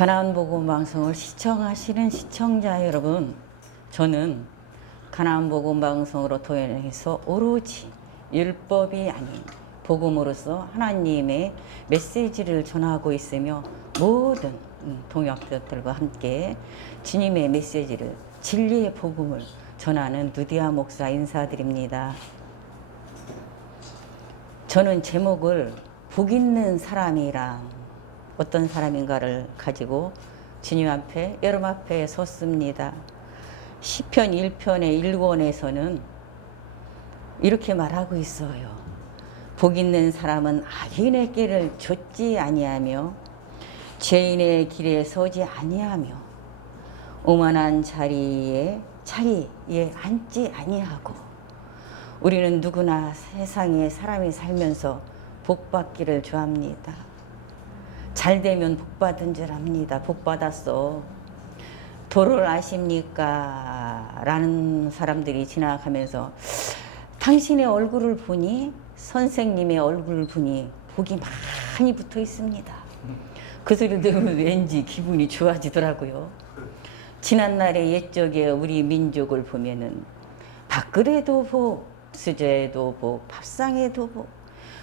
가나안 복음 방송을 시청하시는 시청자 여러분, 저는 가나안 복음 방송으로 통해서 오로지 율법이 아닌 복음으로서 하나님의 메시지를 전하고 있으며, 모든 동역자들과 함께 주님의 메시지를, 진리의 복음을 전하는 누디아 목사 인사드립니다. 저는 제목을 복 있는 사람이란 어떤 사람인가를 가지고 주님 앞에, 여러분 앞에 섰습니다. 시편 1편의 1권에서는 이렇게 말하고 있어요. 복 있는 사람은 악인의 길을 좇지 아니하며 죄인의 길에 서지 아니하며 오만한 자리에 앉지 아니하고. 우리는 누구나 세상에 사람이 살면서 복 받기를 좋아합니다. 잘 되면 복 받은 줄 압니다. 복 받았어. 도를 아십니까? 라는 사람들이 지나가면서 당신의 얼굴을 보니, 선생님의 얼굴을 보니 복이 많이 붙어 있습니다. 그 소리 들으면 왠지 기분이 좋아지더라고요. 지난날의 옛적에 우리 민족을 보면은 밥그레도 복, 수저에도 복, 밥상에도 복,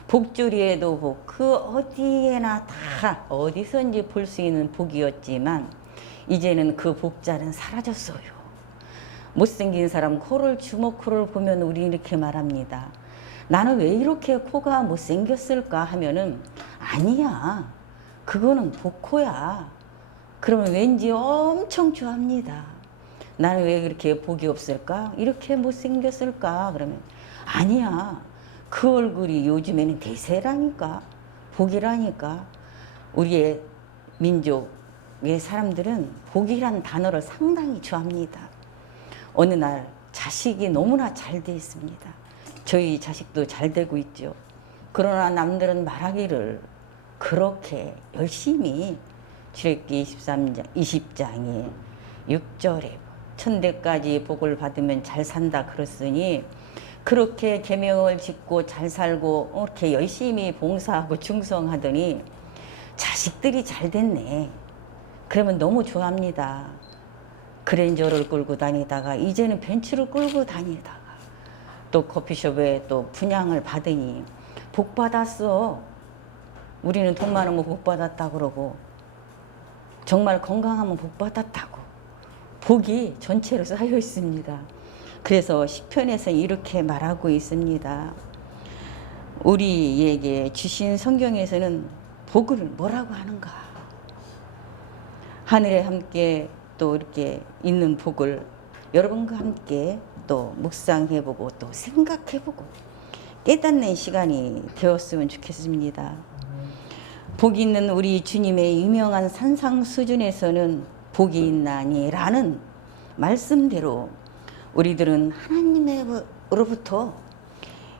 복조리에도 복, 그 어디에나 다 어디선지 볼 수 있는 복이었지만 이제는 그 복자는 사라졌어요. 못생긴 사람 코를, 주먹코를 보면 우리 이렇게 말합니다. 나는 왜 이렇게 코가 못생겼을까 하면은, 아니야, 그거는 복코야. 그러면 왠지 엄청 좋아합니다. 나는 왜 그렇게 복이 없을까? 이렇게 못생겼을까? 그러면 아니야, 그 얼굴이 요즘에는 대세라니까, 복이라니까. 우리의 민족의 사람들은 복이란 단어를 상당히 좋아합니다. 어느 날 자식이 너무나 잘 돼 있습니다. 저희 자식도 잘 되고 있죠. 그러나 남들은 말하기를 그렇게 열심히 출애굽기 20장에 6절에 천대까지 복을 받으면 잘 산다 그랬으니, 그렇게 계명을 짓고 잘 살고 이렇게 열심히 봉사하고 충성하더니 자식들이 잘 됐네. 그러면 너무 좋아합니다. 그랜저를 끌고 다니다가 이제는 벤츠를 끌고 다니다가 또 커피숍에 또 분양을 받으니 복 받았어. 우리는 돈 많으면 복 받았다 그러고, 정말 건강하면 복 받았다고 복이 전체로 쌓여 있습니다. 그래서 시편에서 이렇게 말하고 있습니다. 우리에게 주신 성경에서는 복을 뭐라고 하는가? 하늘에 함께 또 이렇게 있는 복을 여러분과 함께 또 묵상해보고 또 생각해보고 깨닫는 시간이 되었으면 좋겠습니다. 복이 있는 우리 주님의 유명한 산상수준에서는 복이 있나니 라는 말씀대로 우리들은 하나님으로부터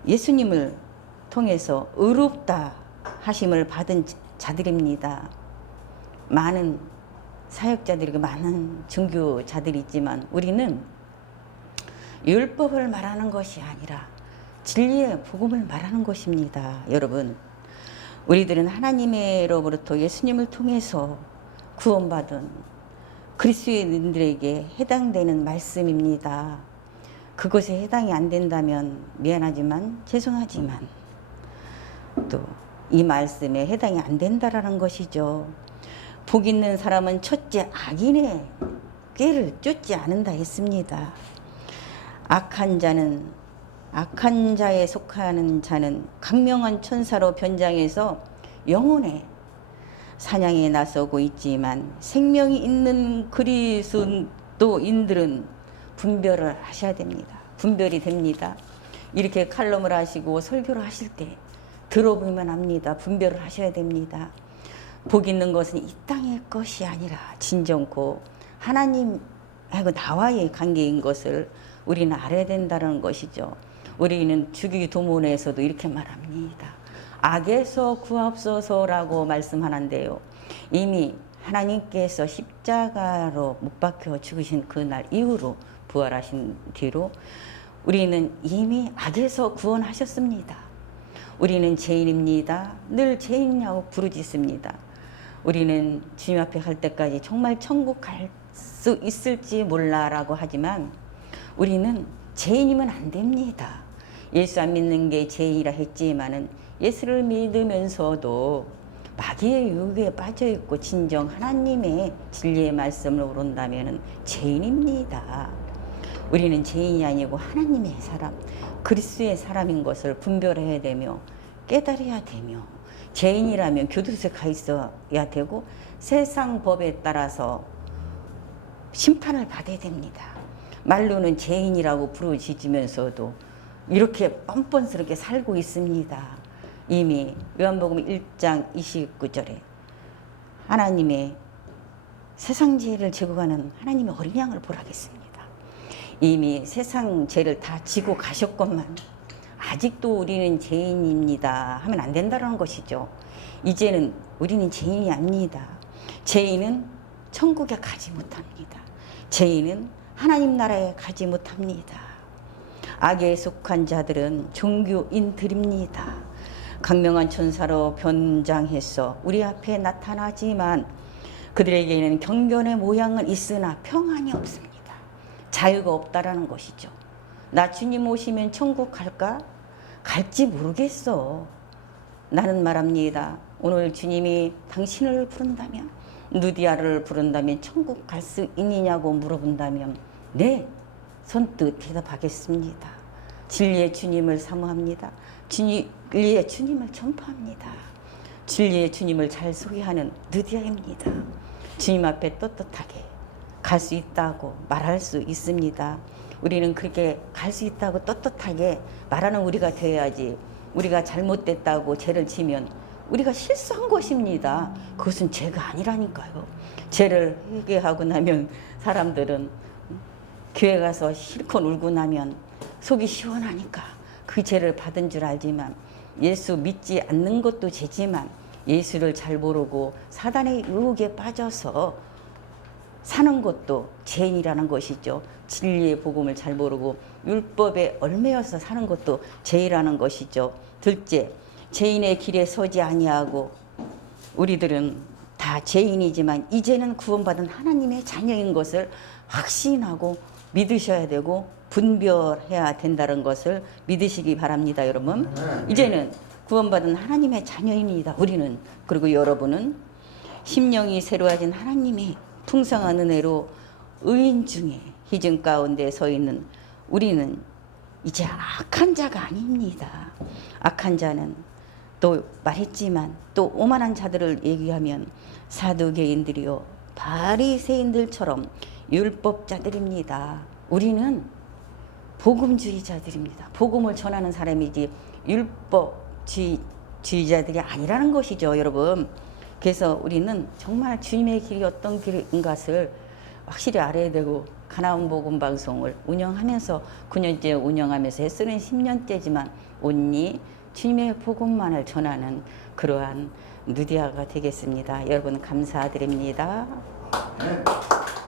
예수님을 통해서 의롭다 하심을 받은 자들입니다. 많은 사역자들이, 많은 종교자들이 있지만 우리는 율법을 말하는 것이 아니라 진리의 복음을 말하는 것입니다. 여러분, 우리들은 하나님으로부터 예수님을 통해서 구원받은 그리스도인들에게 해당되는 말씀입니다. 그것에 해당이 안 된다면 미안하지만, 죄송하지만 또 이 말씀에 해당이 안 된다라는 것이죠. 복 있는 사람은 첫째 악인의 꾀를 쫓지 않는다 했습니다. 악한 자에 속하는 자는 강명한 천사로 변장해서 영혼의 사냥에 나서고 있지만, 생명이 있는 그리스도인들은 분별을 하셔야 됩니다. 분별이 됩니다. 이렇게 칼럼을 하시고 설교를 하실 때 들어보면 합니다. 분별을 하셔야 됩니다. 복 있는 것은 이 땅의 것이 아니라 진정코 하나님하고 나와의 관계인 것을 우리는 알아야 된다는 것이죠. 우리는 주기도문에서도 이렇게 말합니다. 악에서 구하옵소서라고 말씀하는데요. 이미 하나님께서 십자가로 못 박혀 죽으신 그날 이후로, 부활하신 뒤로 우리는 이미 악에서 구원하셨습니다. 우리는 죄인입니다. 늘 죄인이라고 부르짖습니다. 우리는 주님 앞에 갈 때까지 정말 천국 갈 수 있을지 몰라라고 하지만 우리는 죄인이면 안 됩니다. 예수 안 믿는 게 죄인이라 했지만은 예수를 믿으면서도 마귀의 유혹에 빠져 있고 진정 하나님의 진리의 말씀을 모른다면은 죄인입니다. 우리는 죄인이 아니고 하나님의 사람, 그리스도의 사람인 것을 분별해야 되며 깨달아야 되며 죄인이라면 교도소에 가 있어야 되고 세상 법에 따라서 심판을 받아야 됩니다. 말로는 죄인이라고 부르짖으면서도 이렇게 뻔뻔스럽게 살고 있습니다. 이미 요한복음 1장 29절에 하나님의 세상 죄를 지고 가는 하나님의 어린 양을 보라겠습니다. 이미 세상 죄를 다 지고 가셨건만 아직도 우리는 죄인입니다 하면 안 된다는 것이죠. 이제는 우리는 죄인이 아닙니다. 죄인은 천국에 가지 못합니다. 죄인은 하나님 나라에 가지 못합니다. 악에 속한 자들은 종교인들입니다. 강명한 천사로 변장해서 우리 앞에 나타나지만 그들에게는 경건의 모양은 있으나 평안이 없습니다. 자유가 없다라는 것이죠. 나 주님 오시면 천국 갈까? 갈지 모르겠어. 나는 말합니다. 오늘 주님이 당신을 부른다면, 누디아를 부른다면 천국 갈 수 있느냐고 물어본다면 네, 선뜻 대답하겠습니다. 진리의 주님을 사모합니다. 진리의 주님을 전파합니다. 진리의 주님을 잘 소개하는 누디아입니다. 주님 앞에 떳떳하게 갈 수 있다고 말할 수 있습니다. 우리는 그렇게 갈 수 있다고 떳떳하게 말하는 우리가 되어야지. 우리가 잘못됐다고 죄를 지면 우리가 실수한 것입니다. 그것은 죄가 아니라니까요. 죄를 회개하고 나면 사람들은 교회 가서 실컷 울고 나면 속이 시원하니까 그 죄를 받은 줄 알지만 예수 믿지 않는 것도 죄지만 예수를 잘 모르고 사단의 유혹에 빠져서 사는 것도 죄인이라는 것이죠. 진리의 복음을 잘 모르고 율법에 얽매여서 사는 것도 죄라는 것이죠. 둘째, 죄인의 길에 서지 아니하고 우리들은 다 죄인이지만 이제는 구원받은 하나님의 자녀인 것을 확신하고 믿으셔야 되고 분별해야 된다는 것을 믿으시기 바랍니다. 여러분, 이제는 구원받은 하나님의 자녀입니다. 우리는. 그리고 여러분은 심령이 새로워진 하나님의 풍성한 은혜로 의인 중에 희증 가운데 서 있는 우리는 이제 악한 자가 아닙니다. 악한 자는 또 말했지만 또 오만한 자들을 얘기하면 사두개인들이요 바리새인들처럼 율법자들입니다. 우리는 복음주의자들입니다. 복음을 전하는 사람이지 율법주의자들이 아니라는 것이죠, 여러분. 그래서 우리는 정말 주님의 길이 어떤 길인 것을 확실히 알아야 되고 가나안 복음 방송을 운영하면서 9년째 운영하면서 횟수는 10년째지만 온니 주님의 복음만을 전하는 그러한 누디아가 되겠습니다. 여러분 감사드립니다.